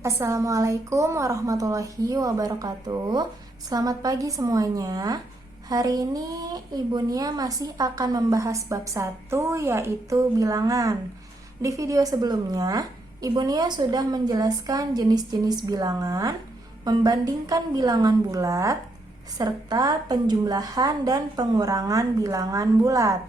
Assalamualaikum warahmatullahi wabarakatuh. Selamat pagi semuanya. Hari ini Ibu Nia masih akan membahas bab 1, yaitu bilangan. Di video sebelumnya, Ibu Nia sudah menjelaskan jenis-jenis bilangan, membandingkan bilangan bulat, serta penjumlahan dan pengurangan bilangan bulat.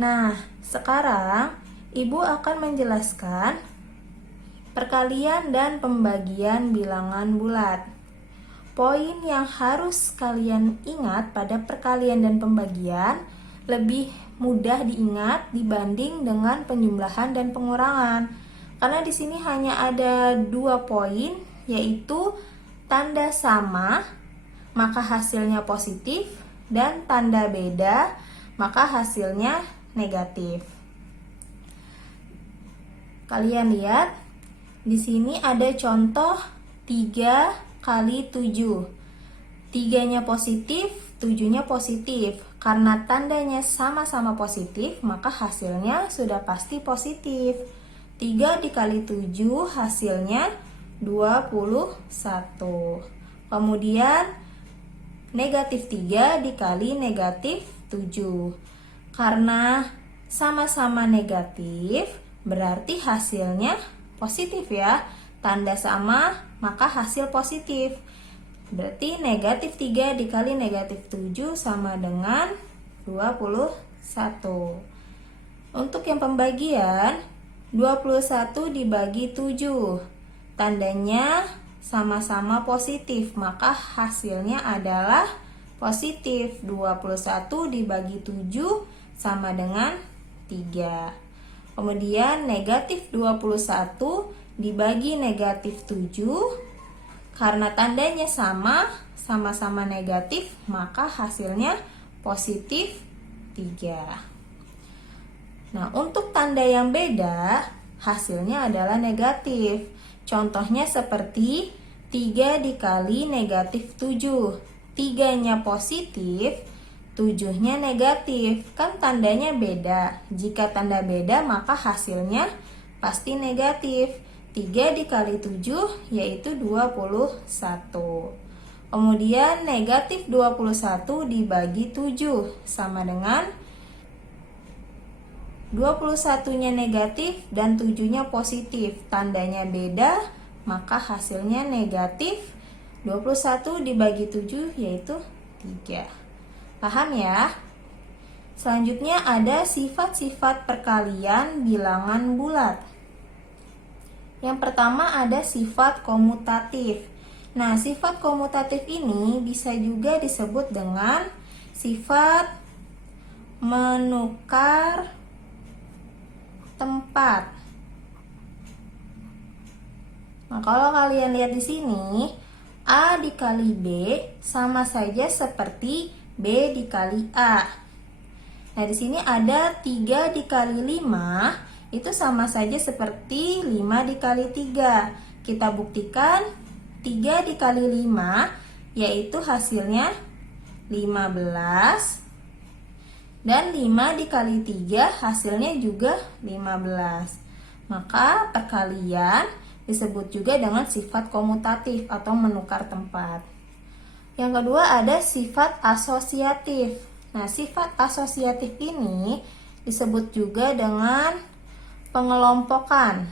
Nah, sekarang Ibu akan menjelaskan perkalian dan pembagian bilangan bulat. Poin yang harus kalian ingat pada perkalian dan pembagian lebih mudah diingat dibanding dengan penjumlahan dan pengurangan. Karena di sini hanya ada 2 poin, yaitu tanda sama maka hasilnya positif dan tanda beda maka hasilnya negatif. Kalian lihat di sini ada contoh 3 kali 7. 3-nya positif, 7-nya positif. Karena tandanya sama-sama positif, maka hasilnya sudah pasti positif. 3 dikali 7 hasilnya 21. Kemudian negatif 3 dikali negatif 7. Karena sama-sama negatif, berarti hasilnya positif ya. Tanda sama maka hasil positif. Berarti negatif 3 dikali negatif 7 sama dengan 21. Untuk yang pembagian, 21 dibagi 7. Tandanya sama-sama positif, maka hasilnya adalah positif. 21 dibagi 7 sama dengan 3. Kemudian negatif 21 dibagi negatif 7. Karena tandanya sama-sama negatif, maka hasilnya positif 3. Nah, untuk tanda yang beda, hasilnya adalah negatif. Contohnya seperti 3 dikali negatif 7. 3-nya positif, 7-nya negatif. Kan tandanya beda. Jika tanda beda, maka hasilnya pasti negatif. 3 dikali 7 yaitu 21. Kemudian negatif 21 dibagi 7 sama dengan 21-nya negatif dan 7-nya positif. Tandanya beda, maka hasilnya negatif. 21 dibagi 7 yaitu 3. Paham ya? Selanjutnya ada sifat-sifat perkalian bilangan bulat. Yang pertama ada sifat komutatif. Nah, sifat komutatif ini bisa juga disebut dengan sifat menukar tempat. Nah, kalau kalian lihat di sini, A dikali B sama saja seperti B dikali A. Nah, di sini ada 3 dikali 5, itu sama saja seperti 5 dikali 3. Kita buktikan 3 dikali 5, yaitu hasilnya 15. Dan 5 dikali 3 hasilnya juga 15. Maka perkalian disebut juga dengan sifat komutatif atau menukar tempat. Yang kedua ada sifat asosiatif. Nah, sifat asosiatif ini disebut juga dengan pengelompokan.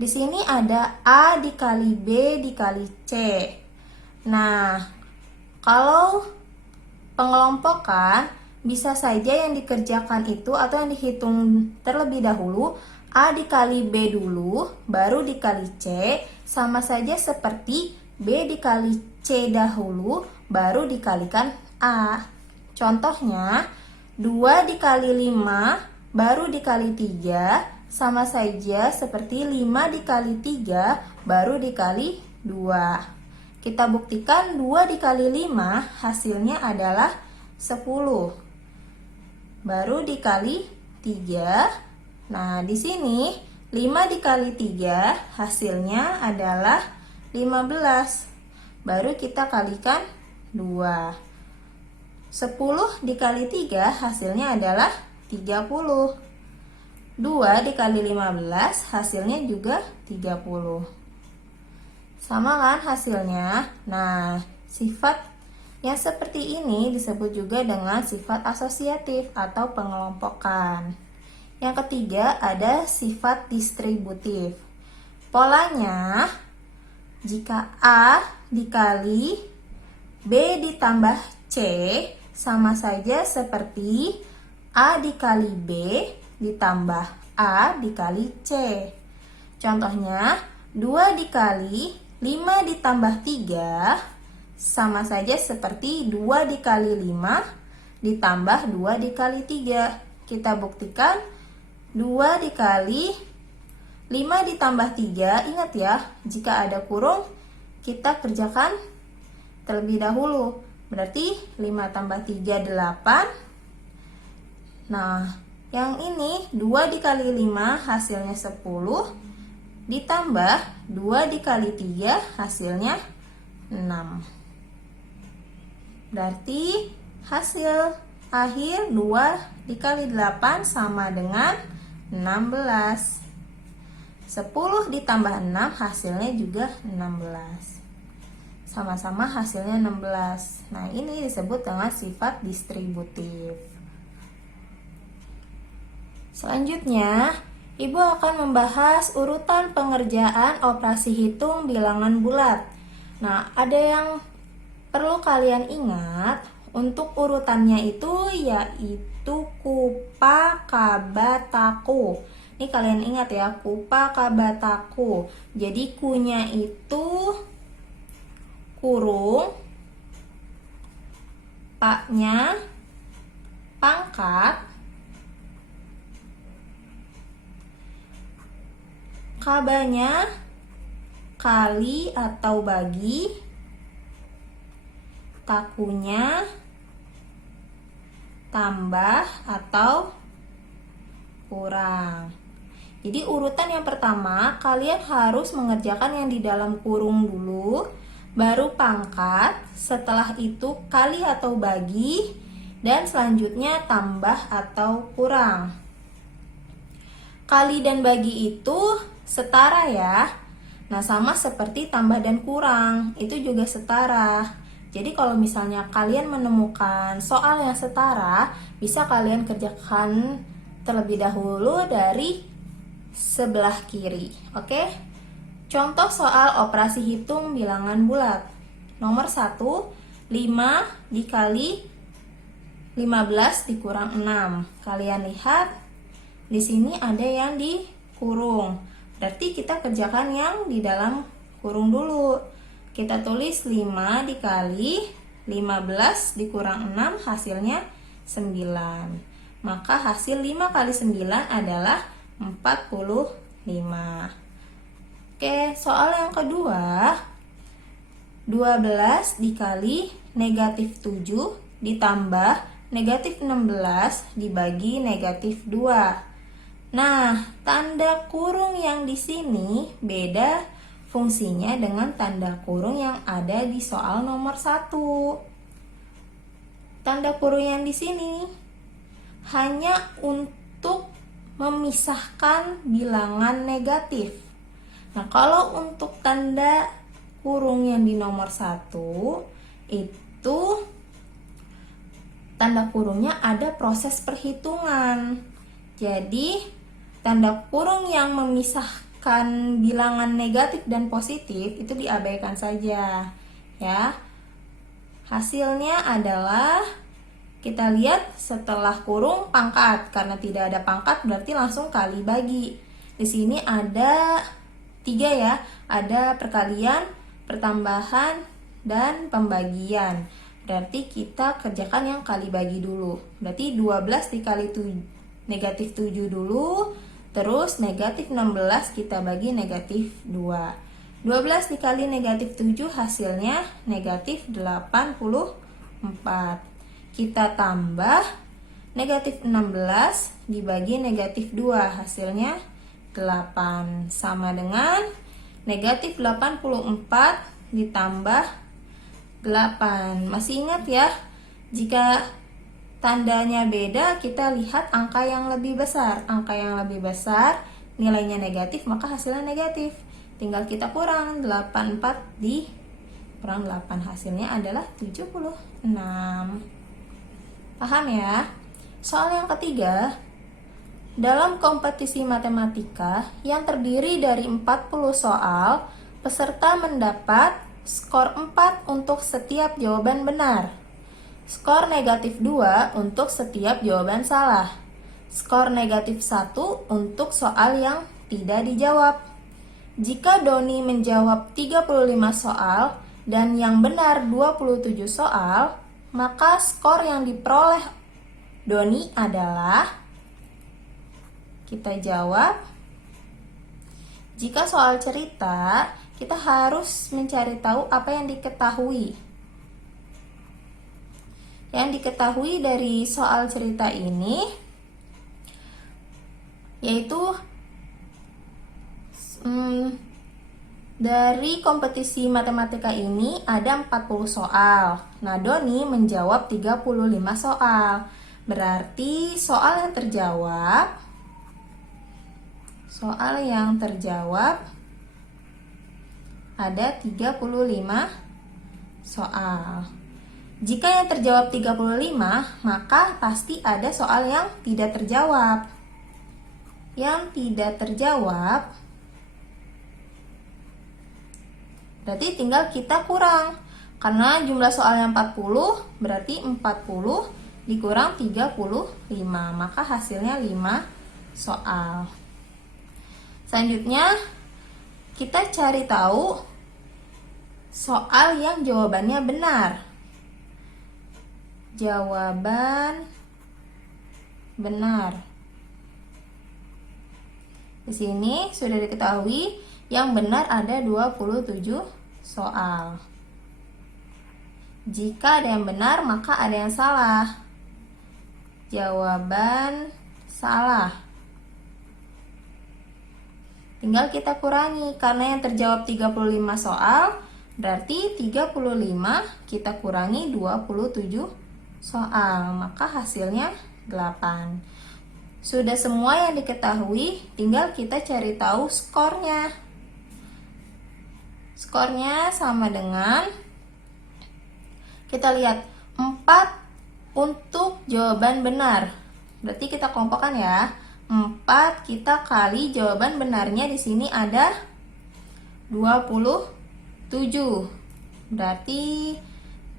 Di sini ada A dikali B dikali C. Nah, kalau pengelompokan bisa saja yang dikerjakan itu atau yang dihitung terlebih dahulu A dikali B dulu, baru dikali C, sama saja seperti B dikali C dahulu, baru dikalikan A. Contohnya, 2 dikali 5, baru dikali 3, sama saja seperti 5 dikali 3, baru dikali 2. Kita buktikan 2 dikali 5, hasilnya adalah 10. Baru dikali 3. Nah, di sini 5 dikali 3 hasilnya adalah 15. Baru kita kalikan 2. 10 dikali 3 hasilnya adalah 30. 2 dikali 15 hasilnya juga 30. Sama kan hasilnya? Nah, sifat yang seperti ini disebut juga dengan sifat asosiatif atau pengelompokan. Yang ketiga ada sifat distributif. Polanya, jika A dikali B ditambah C sama saja seperti A dikali B ditambah A dikali C. Contohnya, 2 dikali 5 ditambah 3 sama saja seperti 2 dikali 5 ditambah 2 dikali 3. Kita buktikan 2 dikali 5 ditambah 3, ingat ya, jika ada kurung, kita kerjakan terlebih dahulu. Berarti 5 tambah 3, 8. Nah, yang ini 2 dikali 5 hasilnya 10, ditambah 2 dikali 3 hasilnya 6. Berarti hasil akhir 2 dikali 8 sama dengan 16. 10 ditambah 6 hasilnya juga 16. Sama-sama hasilnya 16. Nah, ini disebut dengan sifat distributif. Selanjutnya, Ibu akan membahas urutan pengerjaan operasi hitung bilangan bulat. Nah, ada yang perlu kalian ingat. Untuk urutannya itu yaitu kupa, kaba, taku. Ini kalian ingat ya, kupa, kaba, taku. Jadi kunya itu kurung, paknya pangkat, kabanya kali atau bagi, takunya tambah atau kurang. Jadi urutan yang pertama, kalian harus mengerjakan yang di dalam kurung dulu, baru pangkat, setelah itu kali atau bagi, dan selanjutnya tambah atau kurang. Kali dan bagi itu setara ya. Nah, sama seperti tambah dan kurang, itu juga setara. Jadi kalau misalnya kalian menemukan soal yang setara, bisa kalian kerjakan terlebih dahulu dari sebelah kiri. Oke? Contoh soal operasi hitung bilangan bulat. Nomor 1, 5 dikali 15 dikurang 6. Kalian lihat, di sini ada yang dikurung. Berarti kita kerjakan yang di dalam kurung dulu. Kita tulis 5 dikali 15 dikurang 6 hasilnya 9. Maka hasil 5 kali 9 adalah 45. Oke, soal yang kedua, 12 dikali negatif 7 ditambah negatif 16 dibagi negatif 2. Nah, tanda kurung yang di sini beda fungsinya dengan tanda kurung yang ada di soal nomor 1. Tanda kurung yang di sini hanya untuk memisahkan bilangan negatif. Nah, kalau untuk tanda kurung yang di nomor 1 itu tanda kurungnya ada proses perhitungan. Jadi, tanda kurung yang memisahkan bilangan negatif dan positif itu diabaikan saja, ya. Hasilnya adalah kita lihat setelah kurung pangkat, karena tidak ada pangkat berarti langsung kali bagi. Di sini ada 3 ya, ada perkalian, pertambahan, dan pembagian. Berarti kita kerjakan yang kali bagi dulu. Berarti 12 dikali negatif 7 dulu, terus negatif 16 kita bagi negatif 2. 12 dikali negatif 7 hasilnya negatif 84. Kita tambah negatif 16 dibagi negatif 2 hasilnya 8 sama dengan negatif 84 ditambah 8. Masih ingat ya, Jika tandanya beda, kita lihat angka yang lebih besar. Angka yang lebih besar nilainya negatif, maka hasilnya negatif. Tinggal kita kurang 84 di kurang 8, hasilnya adalah 76. Paham ya? Soal yang ketiga, dalam kompetisi matematika yang terdiri dari 40 soal, peserta mendapat skor 4 untuk setiap jawaban benar, skor negatif 2 untuk setiap jawaban salah, skor negatif 1 untuk soal yang tidak dijawab. Jika Doni menjawab 35 soal dan yang benar 27 soal, maka skor yang diperoleh Doni adalah, kita jawab. Jika soal cerita, kita harus mencari tahu apa yang diketahui. Yang diketahui dari soal cerita ini yaitu dari kompetisi matematika ini ada 40 soal. Nah, Doni menjawab 35 soal. Berarti soal yang terjawab ada 35 soal. Jika yang terjawab 35, maka pasti ada soal yang tidak terjawab. Yang tidak terjawab berarti tinggal kita kurang. Karena jumlah soalnya 40, berarti 40 dikurang 35, maka hasilnya 5 soal. Selanjutnya, kita cari tahu soal yang jawabannya benar. Jawaban benar. Di sini sudah diketahui yang benar ada 27 soal. Jika ada yang benar, maka ada yang salah. Jawaban salah. Tinggal kita kurangi, karena yang terjawab 35 soal, berarti 35 kita kurangi 27 soal, maka hasilnya 8. Sudah semua yang diketahui, tinggal kita cari tahu skornya. Skornya sama dengan, kita lihat 4 untuk jawaban benar. Berarti kita kelompokkan ya. 4 kita kali jawaban benarnya di sini ada 27. Berarti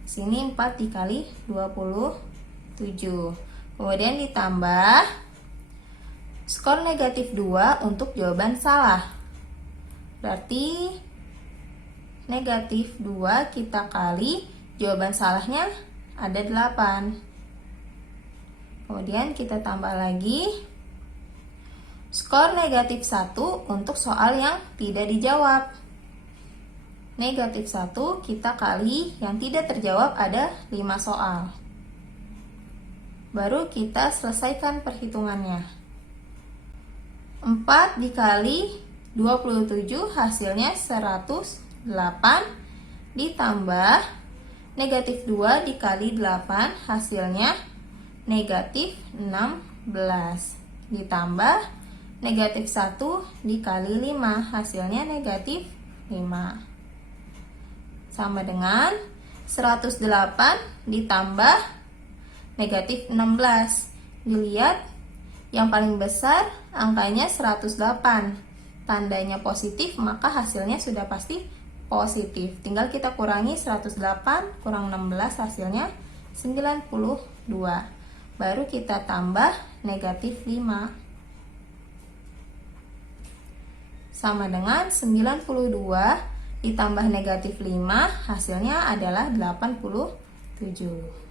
sini 4 dikali 27. Kemudian ditambah skor negatif 2 untuk jawaban salah. Berarti negatif 2 kita kali jawaban salahnya ada 8. Kemudian kita tambah lagi skor negatif 1 untuk soal yang tidak dijawab. Negatif 1 kita kali yang tidak terjawab ada 5 soal. Baru kita selesaikan perhitungannya. 4 dikali 27 hasilnya 108, ditambah negatif 2 dikali 8 hasilnya negatif 16, ditambah negatif 1 dikali 5 hasilnya negatif 5, sama dengan 108 ditambah negatif 16. Dilihat yang paling besar angkanya 108, tandanya positif, maka hasilnya sudah pasti positif. Tinggal kita kurangi 108 kurang 16, hasilnya 92. Baru kita tambah negatif 5. Sama dengan 92 ditambah negatif 5, hasilnya adalah 87.